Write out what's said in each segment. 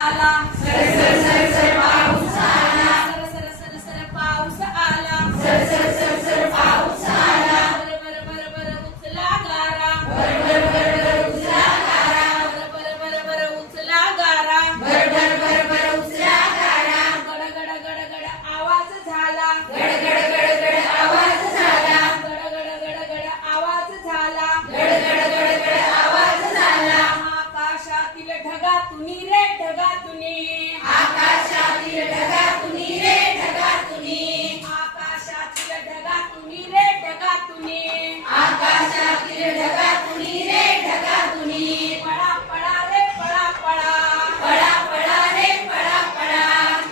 आला sir sir sir sir पाऊस आला सर सर सर सर पाऊस आला सर सर सर सर पाऊस आला बर बर बर बर उचला गारा बर बर बर बर उचला गारा बर बर बर बर उचला गारा बर बर बर बर उचला गारा गड गड गड गड आवाज झाला गड गड गड गड आवाज झाला गड गड गड गड आवाज झाला गड गड गड गड आवाज झाला आकाशातील ढगातुनी रे ढगातुनी आकाशातील ढगातुनी रे ढगातुनी आकाशातील ढगातुनी रे ढगातुनी आकाशातील ढगातुनी रे ढगातुनी पडा पडा रे पडा पडा पडा पडा रे पडा पडा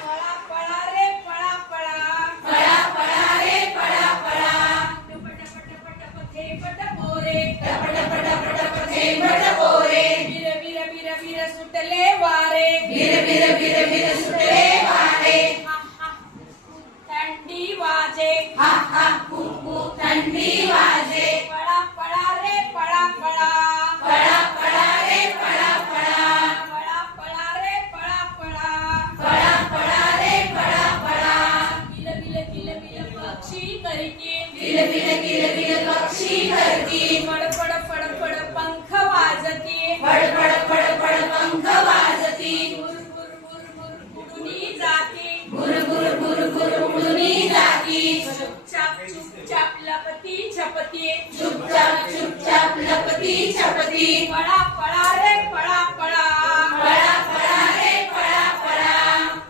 पडा पडा रे पडा पडा पडा पडा रे पडा पडा पट पट पट पट पट पोरे पट पट पट पट पट पोरे वीर वीर वीर वीर सुटले वारे वीर वीर वीर वीर सुटले वारे थंडी वाजे हा हा खूप थंडी वाजे पडा पडा रे पडा पडा पडा पडा रे पडा पडा पडा पडा रे पडा पडा पडा पडा रे पडा पडा किल किल किल किल पक्षी करकी किल किल किल किल पक्षी करकी पड पड पड पड पंख वाजती पड पड पड पड पंख वाजती गुर गुर गुर गुर उडुनी जाती गुर गुर गुर गुर उडुनी जाती चुपचाप चुपचाप लपती छपती चुपचाप लपती छपती पडा पडा रे पडा पडा पडा पडा रे पडा पडा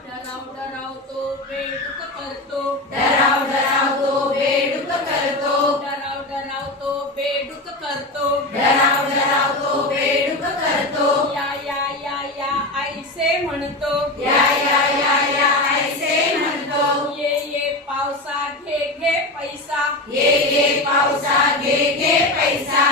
डराव डराव तो बेडूक करतो डराव डराव तो बेडूक करतो डराव डराव तो बेडूक करतो डराव डराव तो बेडूक करतो या या या या ऐसे म्हणतो या या या या ऐसे म्हणतो ये पावसा घे घे पैसा ये पावसा घे घे पैसा